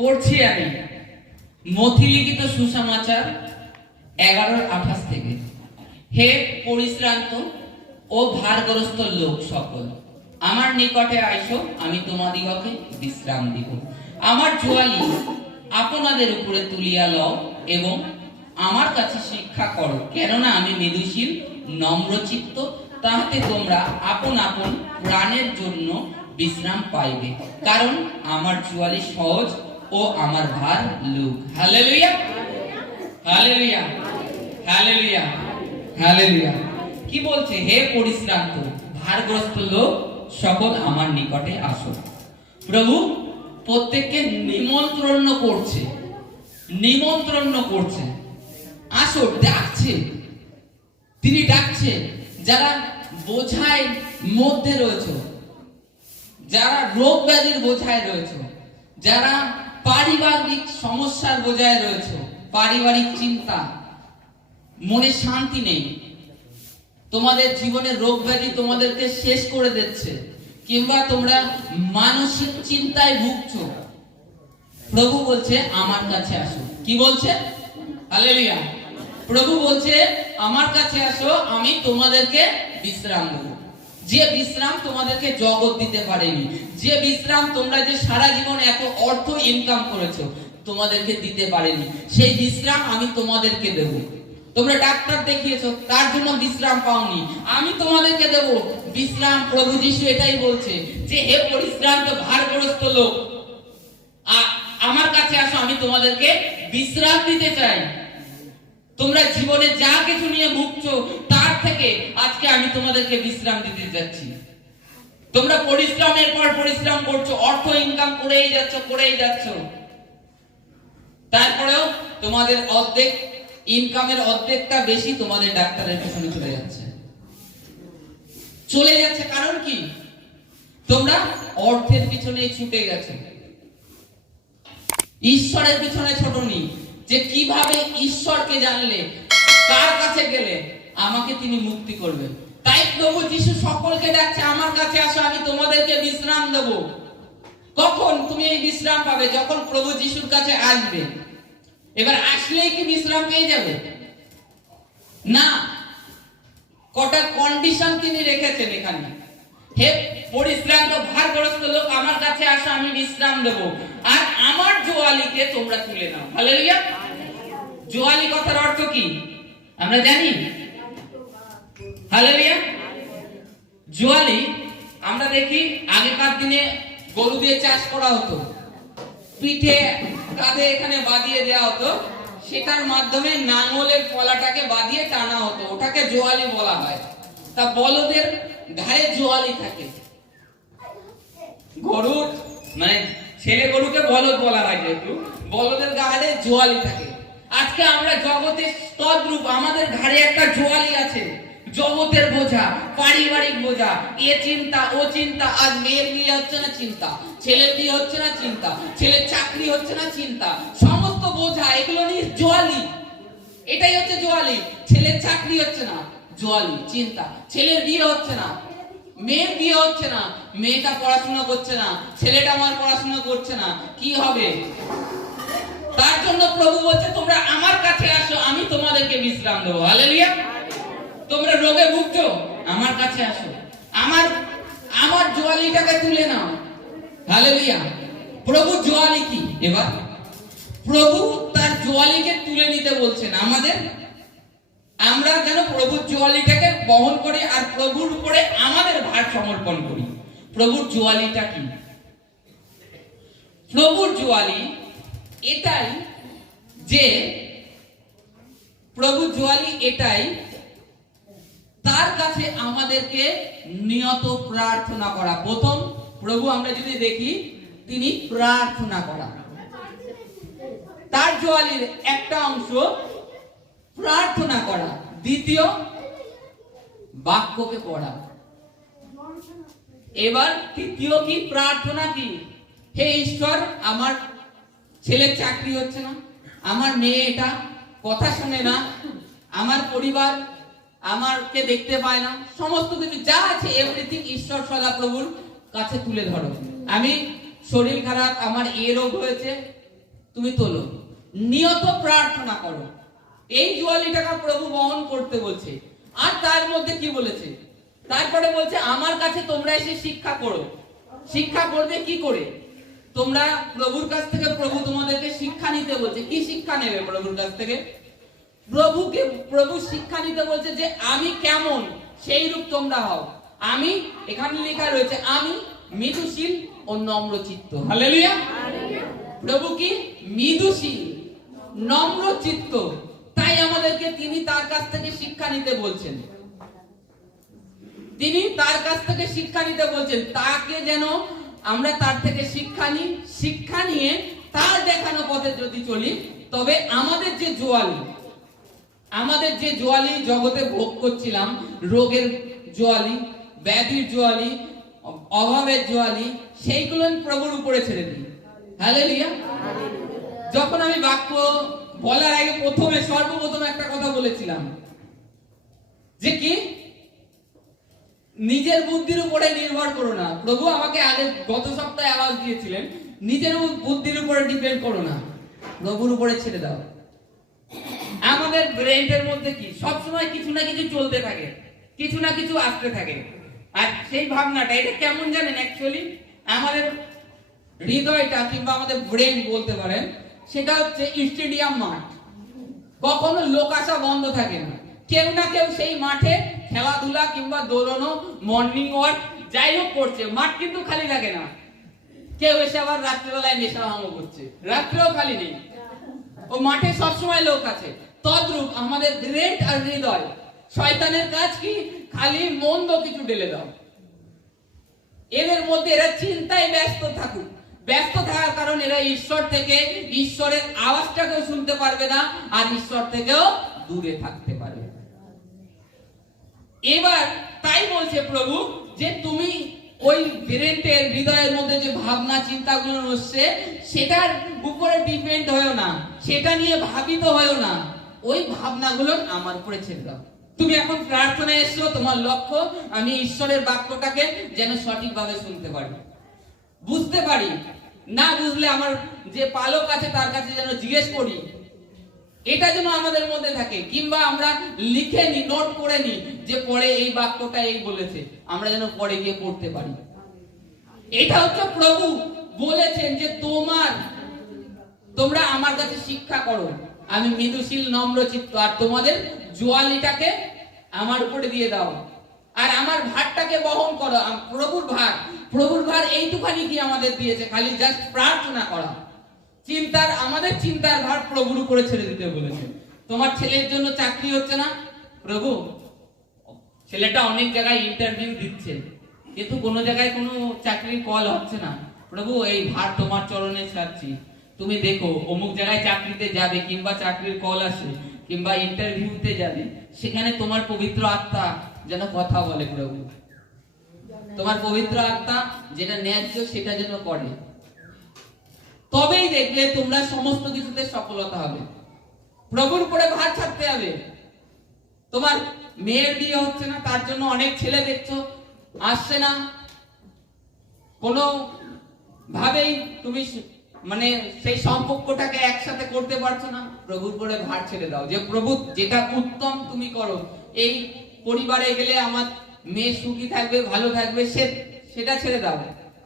পড়ছি আমি মথি লিখিত সুসমাচার 11:28 থেকে। হে পরিশ্রান্ত ও ভারগ্রস্ত লোক সকল, আমার নিকটে আইসো, আমি তোমাদিগকে বিশ্রাম দিব। আমার জোয়ালি আপনাদের উপরে তুলিয়া লও এবং আমার কাছে শিক্ষা করো, কেননা আমি মৃদুশীল নম্রচিত্ত, তাহাতে তোমরা আপন আপন প্রাণের জন্য বিশ্রাম পাইবে, কারণ আমার জোয়ালি সহজ ও আমার ভার লঘু। Hallelujah, hallelujah, hallelujah, hallelujah. কি বলছে? হে পরিশ্রান্ত ভারগ্রস্ত লোক সকল, আমার নিকটে আসো। প্রভু প্রত্যেককে নিমন্ত্রণ করছে, নিমন্ত্রণ করছে, আসো, ডাকছে। তিনি ডাকছে যারা বোঝায় মধ্যে রয়েছে, যারা রোগ ব্যাধির বোঝায় রয়েছে, যারা পারিবারিক সমস্যার বোঝায় রয়েছে, পারিবারিক চিন্তা, মনে শান্তি নেই, তোমাদের জীবনের রোগ ব্যাধি তোমাদেরকে শেষ করে দিচ্ছে, কিংবা তোমরা মানসিক চিন্তায় ভুগছো, প্রভু বলছে আমার কাছে আসো। কি বলছে? হালেলুয়া। প্রভু বলছে আমার কাছে আসো, আমি তোমাদেরকে বিশ্রাম দেব। যে বিশ্রাম তোমাদেরকে জগৎ দিতে পারেনি, যে বিশ্রাম তোমরা যে সারা জীবন এত অর্থ ইনকাম করেছো তোমাদেরকে দিতে পারেনি, সেই বিশ্রাম আমি তোমাদেরকে দেব। তোমরা ডাক্তার দেখিয়েছো, তার জন্য বিশ্রাম পাওনি, আমি তোমাদেরকে দেব বিশ্রাম। প্রভু যিশু এটাই বলছে যে হে পরিশ্রান্ত ভারগ্রস্ত লোক, আমার কাছে আসো, আমি তোমাদেরকে বিশ্রাম দিতে চাই। তোমরা জীবনে যা কিছু নিয়ে ভুগছো তার থেকে আজকে আমি তোমাদেরকে বিশ্রাম দিতে যাচ্ছি। তোমরা পরিশ্রমের পর পরিশ্রম করছো, অর্থ ইনকাম করেই যাচ্ছ, তারপরেও তোমাদের অর্ধেক ইনকামের অর্ধেকটা বেশি তোমাদের ডাক্তারের পেছনে চলে যাচ্ছে। কারণ কি? তোমরা অর্থের পিছনে ছুটে গেছো, ঈশ্বরের পিছনে ছোটনি। যে কিভাবে ঈশ্বরকে জানলে, কার কাছে গেলে আমাকে তিনি মুক্তি করবেন। তাই প্রভু যিশু সকলকে ডাকছে আমার কাছে আসো, আমি তোমাদেরকে বিশ্রাম দেব। কখন তুমি এই বিশ্রাম পাবে? যখন প্রভু যিশুর কাছে আসবে। এবার আসলেই কি বিশ্রাম পেয়ে যাবে? না, কটা কন্ডিশন তিনি রেখেছেন এখানে। হে পরিশ্রান্ত ভারগ্রস্ত লোক, আমার কাছে আসো, আমি বিশ্রাম দেব, আর আমার জোয়ালিকে তোমরা তুলে নাও। হালেলুয়া। জোয়ালি কথার অর্থ কি আমরা জানি? হালেলুয়া। জোয়ালি আমরা দেখি আগেকার দিনে গরু দিয়ে চাষ করা হতো, পিঠে কাঁধে এখানে বাঁধিয়ে দেওয়া হতো, সেটার মাধ্যমে নাঙলের ফলাটাকে বাঁধিয়ে টানা হতো, ওটাকে জোয়ালি বলা হয়। তা বলদের ঘাড়ে জোয়ালি থাকে। গরুর মানে ছেলে গরুকে বলদ বলা হয়, যেহেতু বলদের ঘাড়ে জোয়ালি থাকে। আজকে আমরা জগতের তদ্রূপ, আমাদের ঘাড়ে একটা জোয়ালি আছে, জগতের বোঝা, পারিবারিক বোঝা, এ চিন্তা ও চিন্তা। আজ মেয়ের বিয়ে হচ্ছে না চিন্তা, ছেলের বিয়ে হচ্ছে না চিন্তা, ছেলের চাকরি হচ্ছে না চিন্তা, সমস্ত বোঝা এগুলো নিয়ে জোয়ালি। এটাই হচ্ছে জোয়ালি। ছেলের চাকরি হচ্ছে না, জোয়ালি চিন্তা। ছেলের বিয়ে হচ্ছে না, মেয়ের বিয়ে হচ্ছে না, মেয়েটা পড়াশোনা করছে না, ছেলেটা আমার পড়াশোনা করছে না, কি হবে? তার জন্য প্রভু বলছে তোমরা আমার কাছে আসো, আমি তোমাদেরকে বিশ্রাম দেবো। হালেলুয়া। তোমরা রোগে ভুগছো, আমার কাছে আসো, আমার জোয়ালিটাকে তুলে নাও। হালেলুয়া। প্রভু জোয়ালি কি? এবার প্রভু তার জোয়ালিকে তুলে নিতে বলছেন আমাদের। আমরা যেন প্রভুর জোয়ালিটাকে বহন করি আর প্রভুর উপরে আমাদের ভার সমর্পণ করি। প্রভুর জোয়ালিটা কি? প্রভুর জোয়ালি এটাই যে, প্রভু জোয়ালি এটাই, তার কাছে আমাদেরকে নিয়ত প্রার্থনা করা। প্রথম প্রভু আমরা যদি দেখি, তিনি প্রার্থনা করা। তার জোয়ালির একটা অংশ প্রার্থনা করা, দ্বিতীয় বাক্যকে পড়া, এবার তৃতীয় কি? প্রার্থনা কি? হে ঈশ্বর, আমার ছেলের চাকরি হচ্ছে না, আমার মেয়ে এটা কথা শুনে না, আমার পরিবার আমাকে দেখতে পায় না, সমস্ত কিছু যা আছে এভরিথিং ঈশ্বর সদা প্রভুর কাছে তুলে ধরো। আমি শরীর খারাপ, আমার এ রোগ হয়েছে, তুমি তোলো, নিয়ত প্রার্থনা করো। এই জুয়ালিটাকে প্রভু বহন করতে বলছে। আর তার মধ্যে কি বলেছে, তারপরে বলছে আমার কাছে তোমরা এসে শিক্ষা করো। শিক্ষা করবে কি করে? তোমরা প্রভুর কাছ থেকে, প্রভু তোমাদেরকে শিক্ষা নিতে বলছে। কি শিক্ষা নেবে প্রভুর কাছ থেকে? প্রভু শিক্ষা নিতে বলছে যে আমি কেমন সেই রূপ তোমরা হও। আমি, এখানে লেখা রয়েছে, আমি মৃদুশীল ও নম্রচিত্ত। হালেলুয়া। প্রভু কি? মৃদুশীল, নম্রচিত্ত। তাই আমাদেরকে তিনি তার কাছ থেকে শিক্ষা নিতে বলছেন। তিনি তার কাছ থেকে শিক্ষা নিতে বলছেন, তাকে যেন আমরা তার থেকে শিক্ষা নিই। শিক্ষা নিয়ে তার দেখানো পথে যদি চলি, তবে আমাদের যে জোয়ালি জগতে ভোগ করছিলাম, রোগের জোয়ালি, ব্যাধির জোয়ালি, অভাবের জোয়ালি, সেইগুলো প্রভুর উপরে ছেড়ে দিই। হালেলুয়া। যখন আমি বাক্য বলার আগে সর্বপ্রথম একটা কথা বলেছিলাম যে কি, নিজের বুদ্ধির উপরে নির্ভর করো না। প্রভু আমাকে আগে গত সপ্তাহে আওয়াজ দিয়েছিলেন, নিজের বুদ্ধির উপরে ডিপেন্ড করো না, প্রভুর উপরে ছেড়ে দাও। আমাদের ব্রেনের মধ্যে কি সবসময় কিছু না কিছু চলতে থাকে, কিছু না কিছু আসতে থাকে। আর সেই ভাবনাটা, এটা কেমন জানেন? অ্যাকচুয়ালি আমাদের হৃদয়টা কিংবা আমাদের ব্রেন বলতে পারেন, সেটা হচ্ছে স্টেডিয়াম মাঠ। কখনো লোক আসা বন্ধ থাকে না। কেউ না কেউ সেই মাঠে খেলাধুলা কিংবা দৌড়ানো, মর্নিং ওয়াক যাই হোক করছে। মাঠ কিন্তু খালি থাকে না। কেউ এসে আবার রাত্রিবেলায় নেশা ভাঙ করছে, রাত্রেও খালি নেই। ও মাঠে সবসময় লোক আছে। তদ্রূপ আমাদের ব্রেন আর হৃদয়, শয়তানের কাজ কি? খালি মন্দ কিছু ঢেলে দাও এদের মধ্যে। এরা চিন্তায় ব্যস্ত থাকুক। ব্যস্ত থাকার কারণ এরা ঈশ্বর থেকে, ঈশ্বরের আওয়াজটাকেও শুনতে পারবে না, আর ঈশ্বর থেকেও দূরে থাকতে পারবে। এবার তাই বলছে প্রভু যে তুমি ওই ব্রেনের, হৃদয়ের মধ্যে যে ভাবনা চিন্তাগুলো হচ্ছে, সেটার উপরে ডিপেন্ড হয়েও না, সেটা নিয়ে ভাবিত হয়েও না। ওই ভাবনাগুলো আমার উপরে ছেড়ে দাও। তুমি এখন প্রার্থনায় এসছো, তোমার লক্ষ্য আমি ঈশ্বরের বাক্যটাকে যেন সঠিকভাবে শুনতে পারি, বুঝতে পারি। না বুঝলে আমার যে পালক আছে তার কাছে যেন জিজ্ঞেস করি, এটা যেন আমাদের মধ্যে থাকে। কিংবা আমরা লিখে নি, নোট করে নি যে পরে এই বাক্যটা এই বলেছে, আমরা যেন পরে গিয়ে পড়তে পারি। এটা হচ্ছে প্রভু বলেছেন যে তোমরা আমার কাছে শিক্ষা করো, আমি মৃদুশীল নম্রচিত্ত, আর তোমাদের জোয়ালিটাকে আমার উপরে দিয়ে দাও, আর আমার ভারটাকে বহন করো। প্রভুর ভার এইটুখানি কি আমাদের দিয়েছে? খালি জাস্ট প্রার্থনা করা। আমাদের চিন্তার ভার প্রভুর উপরে ছেড়ে দিতে বলেছে। তোমার ছেলের জন্য চাকরি হচ্ছে না, প্রভু ছেলেটা অনেক জায়গায় ইন্টারভিউ দিচ্ছে, কিন্তু কোনো জায়গায় কোনো চাকরির কল হচ্ছে না। প্রভু এই ভার তোমার চরণে ছাড়ছি, তুমি দেখো অমুক জায়গায় চাকরিতে যাবে, কিংবা চাকরির কল আসে, কিংবা ইন্টারভিউতে যাবে, সেখানে তোমার পবিত্র আত্মা যেন কথা বলে। প্রভু তোমার পবিত্র আত্মা যেটা ন্যায্য সেটা যেন করে, তবেই দেখবে তোমরা সমস্ত কিছুতে সফলতা হবে। প্রভুর উপরে ভার ছাড়তে হবে। তোমার মেয়ের বিয়ে হচ্ছে না, তার জন্য অনেক ছেলে দেখছো, আসছে না, কোনো ভাবেই তুমি সেই সম্পর্কটাকে একসাথে করতে পারছো না, প্রভুর উপরে ভার ছেড়ে দাও। যে প্রভু যেটা উত্তম তুমি করো, এই পরিবারে গেলে আমার মেয়ে সুখী থাকবে, ভালো থাকবে, সেটা ছেড়ে দাও।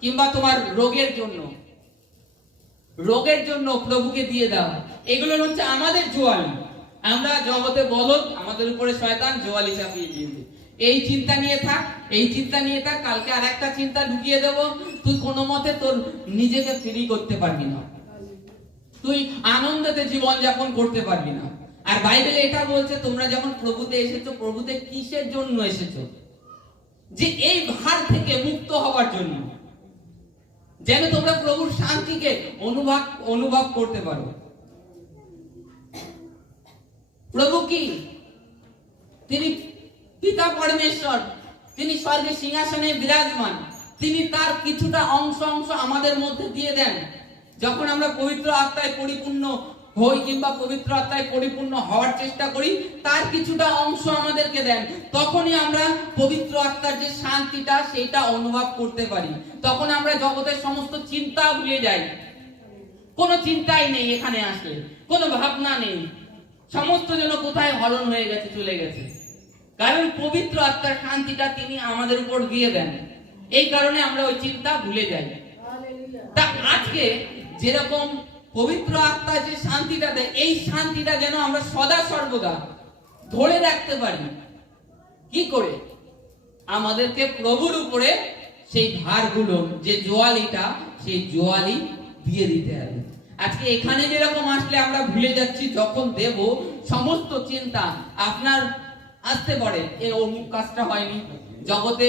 কিংবা তোমার রোগের জন্য প্রভুকে দিয়ে দাও। এগুলো হচ্ছে আমাদের জোয়ালি। আমরা জগতে বলদ, আমাদের উপরে শয়তান জোয়ালি চাপিয়ে দিয়েছে। এই চিন্তা নিয়ে থাক, কালকে আর একটা চিন্তা ঢুকিয়ে দেব, তুই কোনো মতে তোর নিজেকে ফ্রি করতে পারবি না, তুই আনন্দতে জীবন যাপন করতে পারবি না। আর বাইবেলে এটা বলছে, তোমরা যখন প্রভুতে এসেছো, প্রভুতে কিসের জন্য এসেছো? যে এই ভার থেকে মুক্ত হওয়ার জন্য, যেন তোমরা প্রভুর শান্তিকে অনুভব করতে পারো। প্রভু কি? তিনি পিতা পরমেশ্বর, তিনি স্বর্গের সিংহাসনে বিরাজমান। তিনি তার কিছুটা অংশ আমাদের মধ্যে দিয়ে দেন। যখন আমরা পবিত্র আত্মায় পরিপূর্ণ হই কিংবা পবিত্র আত্মায় পরিপূর্ণ হওয়ার চেষ্টা করি, তার কিছুটা অংশ আমাদেরকে দেন। তখনই আমরা পবিত্র আত্মার যে শান্তিটা সেটা অনুভব করতে পারি। তখন আমরা জগতের সমস্ত চিন্তা ভুলে যাই। কোনো চিন্তাই নেই, এখানে আসলে কোনো ভাবনা নেই, সমস্ত যেন কোথায় হরণ হয়ে গেছে, চলে গেছে। কারণ পবিত্র আত্মার শান্তিটা তিনি আমাদের উপর দিয়ে দেন, এই কারণে আমরা ওই চিন্তা ভুলে যাই। তা আজকে যেরকম পবিত্র আত্মা যে শান্তিটা দেয়, এই শান্তিটা যেন আমরা সদা সর্বদা ধরে রাখতে পারি। কি করে? আমাদেরকে প্রভুর উপরে সেই ভারগুলো, যে জোয়ালিটা, সেই জোয়ালি দিয়ে দিতে হবে। আজকে এখানে যেরকম আসলে আমরা ভুলে যাচ্ছি, যখন দেব সমস্ত চিন্তা আপনার আসতে পারে, এই অমুক কাজটা হয়নি, জগতে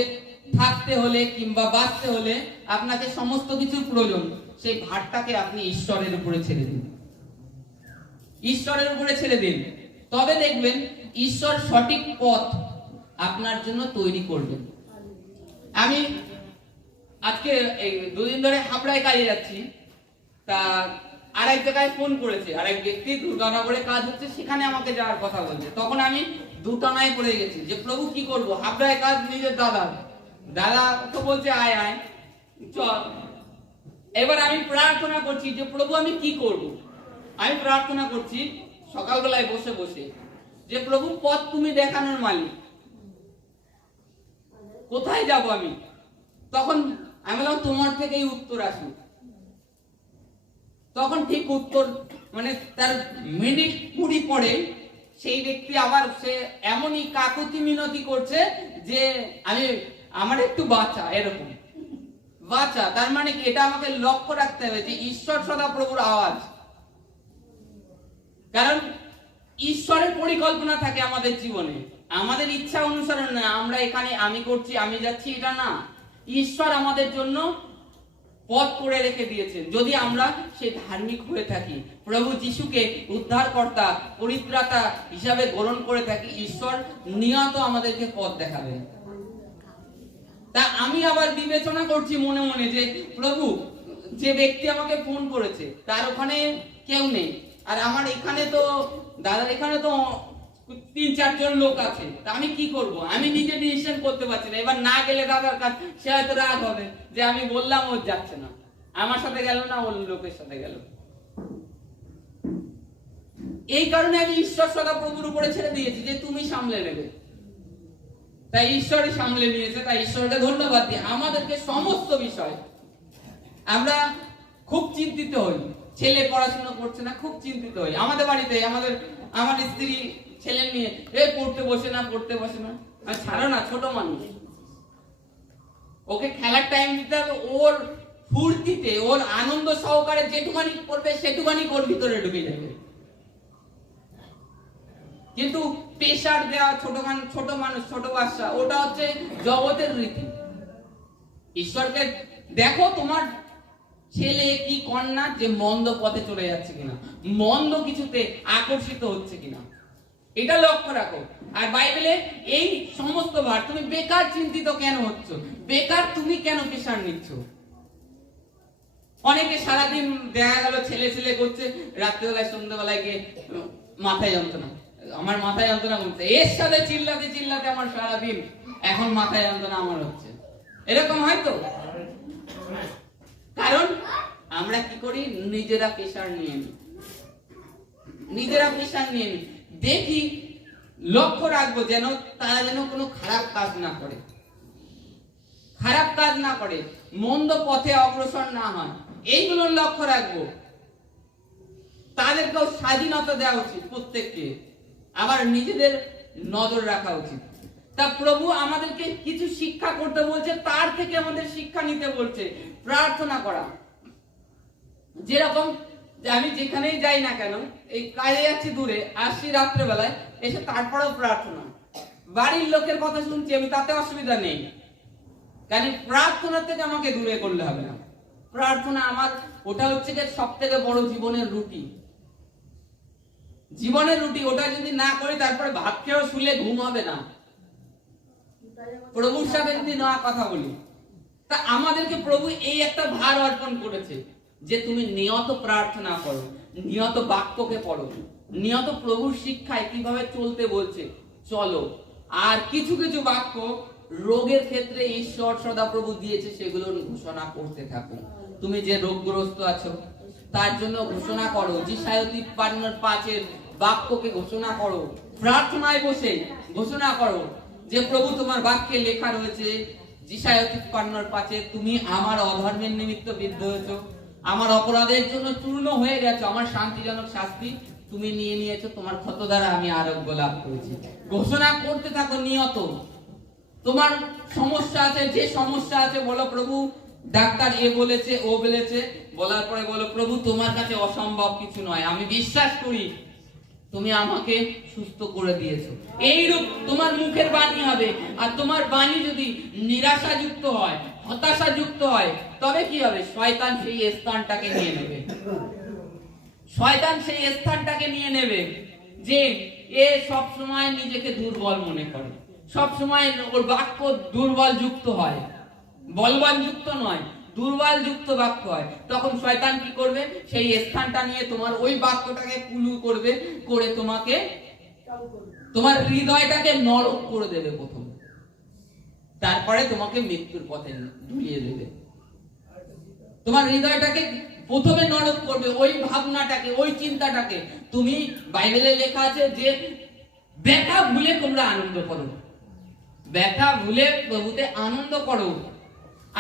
থাকতে হলে কিংবা বাঁচতে হলে আপনাকে সমস্ত কিছুর প্রয়োজন, সেই ভারটাকে আপনি ঈশ্বরের উপরে ছেড়ে দিন, ঈশ্বরের উপরে ছেড়ে দিন। তবে দেখবেন ঈশ্বর সঠিক পথ আপনার জন্য তৈরি করবেন। আমি আজকে এই দুদিন ধরে হাবড়ায় কাজে যাচ্ছি, তা আরেক জায়গায় ফোন করেছে আরেক ব্যক্তি, দুর্গানগরে কাজ হচ্ছে, সেখানে আমাকে যাওয়ার কথা বলছে। তখন আমি দুটানায় পড়ে গেছি যে প্রভু কি করব, হাবড়ায় কাজ নিজের দাদা তো বলছে আয় আয় চল। এবার আমি প্রার্থনা করছি যে প্রভু আমি কি করব। আমি প্রার্থনা করছি সকালবেলায় বসে বসে যে প্রভু পথ তুমি দেখানোর মালিক, কোথায় যাব আমি? তখন আমি বললাম তোমার থেকেই উত্তর আসুক। তখন ঠিক উত্তর মানে তার মিনিট 20 পরে সেই ব্যক্তি আবার সে এমনই কাকুতি মিনতি করছে যে আমার একটু বাঁচা, এরকম বাঁচা। তার মানে কি? এটা আমাকে লক্ষ্য রাখতে হবে যে ঈশ্বর সদা প্রভুর আওয়াজ। কারণ ঈশ্বরের পরিকল্পনা থাকে আমাদের জীবনে, আমাদের ইচ্ছা অনুসরণ না। আমরা এখানে আমি করছি, আমি যাচ্ছি, এটা না। ঈশ্বর আমাদের জন্য পথ করে রেখে দিয়েছেন। যদি আমরা সে ধার্মিক হয়ে থাকি, প্রভু যিশুকে উদ্ধারকর্তা পরিত্রাতা হিসাবে গ্রহণ করে থাকি, ঈশ্বর নিয়ত আমাদেরকে পথ দেখাবেন। তা আমি আবার বিবেচনা করছি মনে মনে যে প্রভু, যে ব্যক্তি আমাকে ফোন করেছে তার ওখানে কেউ নেই, আর আমার এখানে তো দাদার এখানে তো 3-4 জন লোক আছে, তা আমি কি করব? আমি নিজে ডিসিশন করতে পারছি না। এবার না গেলে দাদার কাছে সে হয়তো রাগ হবে যে আমি বললাম ও যাচ্ছে না, আমার সাথে গেল না, ওর লোকের সাথে গেল। এই কারণে আমি ঈশ্বর সদা প্রভুর উপরে ছেড়ে দিয়েছি যে তুমি সামলে নেবে। তাই ঈশ্বরই সামলে নিয়েছে, তাই ঈশ্বরকে ধন্যবাদ দিই। আমাদেরকে সমস্ত বিষয় আমরা খুব চিন্তিত হই, ছেলে পড়াশোনা করছে না, খুব চিন্তিত হই। আমাদের বাড়িতে আমার স্ত্রী ছেলে নিয়ে পড়তে বসে না। ছাড়ো না, ছোট মানুষ, ওকে খেলার টাইম দিতে হবে। ওর ফুর্তিতে, ওর আনন্দ সহকারে যেটুকানি করবে সেটুকানি ওর ভিতরে ঢুকে যাবে। কিন্তু প্রেসার দেওয়া ছোট মানুষ, ছোট বাচ্চা, ওটা হচ্ছে জগতের রীতি। ঈশ্বরকে দেখো তোমার ছেলে কি কন্যা যে মন্দ পথে চলে যাচ্ছে কিনা, মন্দ কিছুতে আকর্ষিত হচ্ছে কিনা, এটা লক্ষ্য রাখো। আর বাইবেলে এই সমস্ত ভার, তুমি বেকার চিন্তিত কেন হচ্ছ, বেকার তুমি কেন প্রেসার নিচ্ছ? অনেকে সারাদিন দেখা গেল ছেলে করছে, রাত্রিবেলায় সন্ধ্যাবেলায় গিয়ে মাথায় যন্ত্রণা, আমার মাথায় যন্ত্রণা করছে, এর সাথে চিল্লাতে আমার সারাদিন এখন মাথায় যন্ত্রণা আমার হচ্ছে। এরকম হয়তো কারণ আমরা কি করি, নিজেরা প্রেসার নিয়ে নিই। দেখি, লক্ষ্য রাখবো যেন তারা যেন কোনো খারাপ কাজ না করে, মন্দ পথে অগ্রসর না হয়, এইগুলোর লক্ষ্য রাখবো। তাদেরকেও স্বাধীনতা দেওয়া উচিত প্রত্যেককে, আবার নিজেদের নজর রাখা উচিত। তা প্রভু আমাদেরকে কিছু শিক্ষা করতে বলছে, তার থেকে আমাদের শিক্ষা নিতে বলছে প্রার্থনা করা। যেরকম আমি যেখানেই যাই না কেন, এই কাজে যাচ্ছি, দূরে আসছি, রাত্রেবেলায় এসে তারপরেও প্রার্থনা। বাড়ির লোকের কথা শুনছি আমি, তাতে অসুবিধা নেই, কারণ প্রার্থনা থেকে আমাকে দূরে করলে হবে না। প্রার্থনা আমার ওটা হচ্ছে সব থেকে বড় জীবনের রুটি। ওটা যদি না করি, তারপরে ভাত খেয়েও শুলে ঘুম হবে না, প্রভুর সাথে যদি না কথা বলি। তা আমাদেরকে প্রভু এই একটা ভার অর্পণ করেছে যে তুমি নিয়ত প্রার্থনা করো, নিয়ত বাক্যকে পড়ো, নিয়ত প্রভুর শিক্ষায় কিভাবে চলতে বলছে চলো। আর কিছু বাক্য রোগের ক্ষেত্রে ঈশ্বর সদা প্রভু দিয়েছে, সেগুলো ঘোষণা করতে থাকো। তুমি যে রোগগ্রস্ত আছো তার জন্য ঘোষণা করো, যিশায় 53:5 বাক্যকে ঘোষণা করো, প্রার্থনায় বসে ঘোষণা করো যে প্রভু তোমার বাক্যে লেখা রয়েছে যিশায় 53:5 তুমি আমার অধর্মের নিমিত্ত বিদ্ধ হয়েছো, আমার অপরাধের জন্য চূর্ণ হয়ে গেছো, আমার শান্তিজনক শাস্তি তুমি নিয়ে নিয়েছো, তোমার ক্ষত দ্বারা আমি আরোগ্য লাভ করেছি। ঘোষণা করতে থাকো নিয়ত। তোমার সমস্যা আছে, যে সমস্যা আছে বলো প্রভু ডাক্তার এ বলেছে ও বলেছে, বলার পরে বলো প্রভু তোমার কাছে অসম্ভব কিছু নয়, আমি বিশ্বাস করি তুমি আমাকে সুস্থ করে দিয়েছো। এইরূপ তোমার মুখের বাণী হবে। আর তোমার বাণী যদি নিরাশাযুক্ত হয়, হতাশাযুক্ত হয়, তবে কি হবে? শয়তান সেই স্থানটাকে নিয়ে নেবে। শয়তান সেই স্থানটাকে নিয়ে নেবে যে এ সব সময় নিজেকে দুর্বল মনে করে, সব সময় ওর বাক্য দুর্বল যুক্ত হয়, বলবান যুক্ত নয়, দুর্বল যুক্ত বাক্য হয়। তখন শয়তান কি করবে? সেই স্থানটা নিয়ে তোমার ওই বাক্যটাকে কুলু করবে, করে তোমাকে, তোমার হৃদয়টাকে নরক করে দেবে প্রথম, তারপরে তোমাকে মৃত্যুর পথে ঢুলিয়ে দেবে। তোমার হৃদয়টাকে প্রথমে নরক করবে, ওই ভাবনাটাকে, ওই চিন্তাটাকে। তুমি বাইবেলে লেখা আছে যে ব্যথা ভুলে তোমরা আনন্দ করো, ব্যথা ভুলে প্রভুতে আনন্দ করো,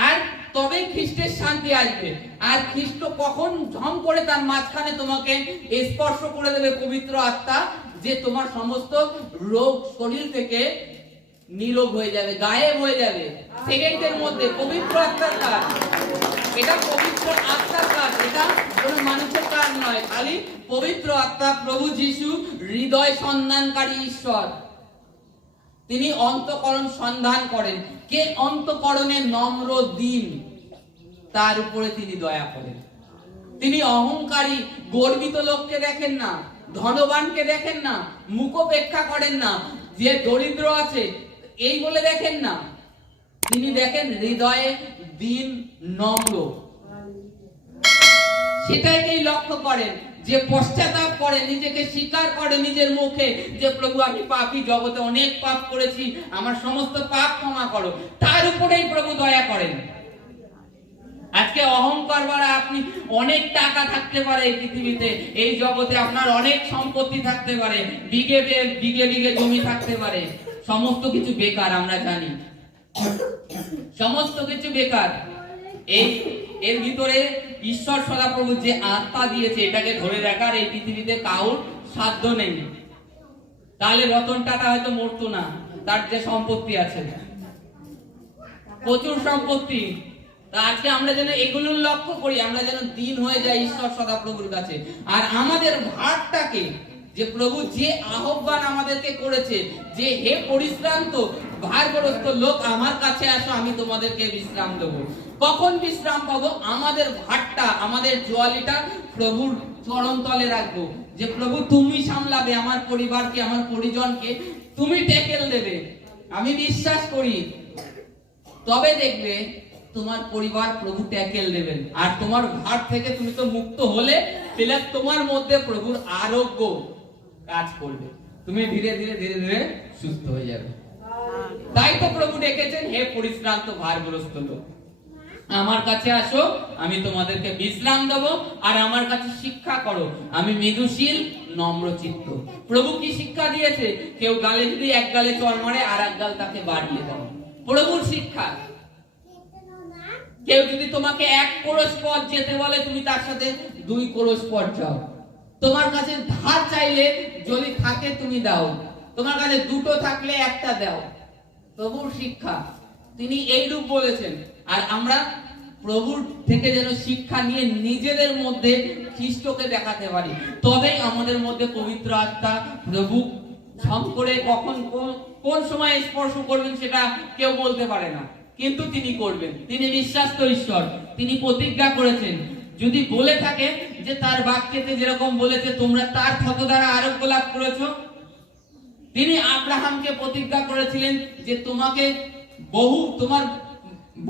আর তবে খ্রিস্টের শান্তি আসবে। আর খ্রিস্ট কখন ঝম করে তার মাঝখানে তোমাকে স্পর্শ করে দেবে পবিত্র আত্মা, যে তোমার সমস্ত রোগ শরীর থেকে নিরোগ হয়ে যাবে, গায়েব হয়ে যাবে সেকেন্ডের মধ্যে। পবিত্র আত্মার কাজ এটা, পবিত্র আত্মার কাজ এটা, কোনো মানুষের কাজ নয়, খালি পবিত্র আত্মা। প্রভু যিশু হৃদয় সন্ধানকারী ঈশ্বর, তিনি অন্তঃকরণ সন্ধান করেন। কে অন্তঃকরণে নম্র দিন, তার উপরে তিনি দয়া করেন। তিনি অহংকারী গর্বিত লোককে দেখেন না, ধনবানকে দেখেন না, মুখোপেক্ষা করেন না, যে দরিদ্র আছে এই বলে দেখেন না, তিনি দেখেন হৃদয়ে দিন নম্র, সেটাকেই লক্ষ্য করেন। যে পশ্চাতাপ করে, নিজেকে স্বীকার করে নিজের মুখে যে প্রভু আমি পাপী, জগতে অনেক পাপ করেছি, আমার সমস্ত পাপ ক্ষমা করো, তার উপরেই প্রভু দয়া করেন। আজকে অহংকার দ্বারা আপনি অনেক টাকা থাকতে পারে এই পৃথিবীতে, এই জগতে আপনার অনেক সম্পত্তি থাকতে পারে, বিঘে বিঘে জমি থাকতে পারে, সমস্ত কিছু বেকার, আমরা জানি সমস্ত কিছু বেকার। এর ভিতরে ঈশ্বর সদাপ্রভু যে আত্মা দিয়েছে, এটাকে ধরে রাখার এই পৃথিবীতে কাউর সাধ্য নেই। তাহলে রতন টাটা হয়তো মরতো না, তার যে সম্পত্তি আছে, প্রচুর সম্পত্তি। আজকে আমরা যেন এগুলো লক্ষ্য করি, আমরা যেন দিন হয়ে যাই ঈশ্বর সদাপ্রভুর কাছে। আর আমাদের ভারটাকে, যে প্রভু যে আহ্বান আমাদেরকে করেছে, যে হে পরিশ্রান্ত ভারগ্রস্ত লোক আমার কাছে আসো, আমি তোমাদেরকে বিশ্রাম দেবো। কখন বিশ্রাম পাবো? আমাদের ভারটা, আমাদের জোয়ালিটা প্রভুর চরণ তলে রাখবো, যে প্রভু তুমি সামলাবে আমার পরিবারকে, আমার পরিজনকে তুমি টেকেল দেবে। আমি বিশ্বাস করি, তবে দেখবে তোমার পরিবার প্রভু ট্যাকেল দেবেন। আর তোমার ভার থেকে তুমি তো মুক্ত হলে, তাহলে তোমার মধ্যে প্রভুর আরোগ্য কাজ করবে, তুমি ধীরে ধীরে ধীরে ধীরে সুস্থ হয়ে যাবে। তাই তো প্রভু ডেকেছেন, হে পরিশ্রান্ত ভারগ্রস্ত লোক আমার কাছে আসো, আমি তোমাদেরকে বিশ্রাম দেবো। আর আমার কাছে শিক্ষা করো, আমি মৃদুশীল নম্রচিত্ত। প্রভু কি শিক্ষা দিয়েছে? কেউ গালে যদি এক গালে চড় মারে, আর এক গাল তাকে বাড়িয়ে দাও, প্রভুর শিক্ষা। কেউ যদি তোমাকে 1 ক্রোশ পথ যেতে বলে, তুমি তার সাথে 2 ক্রোশ পথ যাও। তোমার কাছে ধার চাইলে যদি থাকে তুমি দাও, তোমার কাছে 2টো থাকলে 1টা দাও। প্রভুর শিক্ষা তিনি এইরূপ বলেছেন। আর আমরা প্রভুর থেকে যেন শিক্ষা নিয়ে নিজেদের মধ্যে খ্রিস্টকে দেখাতে পারি, তবেই আমাদের মধ্যে পবিত্র আত্মা প্রভু ঝম করে কখন কোন সময় স্পর্শ করবেন সেটা কেউ বলতে পারে না, কিন্তু তিনি করবেন। তিনি বিশ্বাস্ত ঈশ্বর, তিনি প্রতিজ্ঞা করেছেন। যদি বলে থাকে যে তার বাক্যেতে যেরকম বলেছে তোমরা তার ক্ষত দ্বারা আরোগ্য লাভ করেছো, তিনি আব্রাহামকে প্রতিজ্ঞা করেছিলেন যে তোমাকে তোমার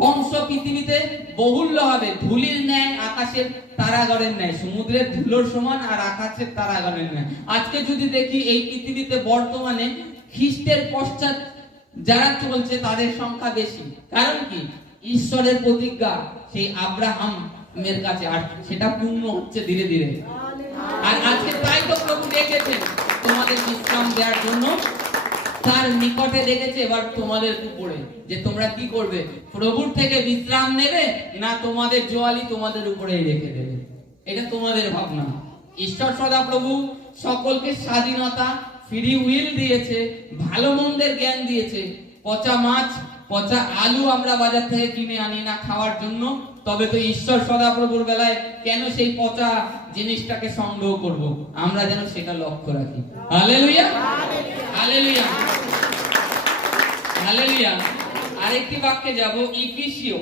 বংশ পৃথিবীতে বহুল্য হবে, ধুলির ন্যায়, আকাশের তারাগণের ন্যায়, সমুদ্রের ধুলোর সমান আর আকাশের তারাগণের ন্যায়। আজকে যদি দেখি এই পৃথিবীতে বর্তমানে খ্রিস্টের পশ্চাৎ যারা চলছে তাদের সংখ্যা বেশি। কারণ কি? ঈশ্বরের প্রতিজ্ঞা সেই আব্রাহাম মের কাছে, আর সেটা পূর্ণ হচ্ছে ধীরে ধীরে। আর আজকে তাই তো প্রভু ডেকেছেন তোমাদের বিশ্রাম দেওয়ার জন্য, তার নিকটে ডেকেছে এবার তোমাদের উপরে, যে তোমরা কি করবে, প্রভুর থেকে বিশ্রাম নেবে না তোমাদের জোয়ালি তোমাদের উপরেই রেখে দেবে। এটা তোমাদের ভাবনা। ঈশ্বর সদা প্রভু সকলকে স্বাধীনতা, ফ্রি উইল দিয়েছে, ভালো মন্দের জ্ঞান দিয়েছে। পচা মাছ, পচা আলু আমরা বাজার থেকে কিনে আনি না খাওয়ার জন্য, তবে তো ঈশ্বর সদাপ্রভুর বেলায় কেন সেই পচা জিনিসটাকে সংগ্রহ করব? আমরা যেন সেটা লক্ষ্য রাখি। Hallelujah, hallelujah, hallelujah. আরেকটি বাক্যে যাব, ইফিসীয়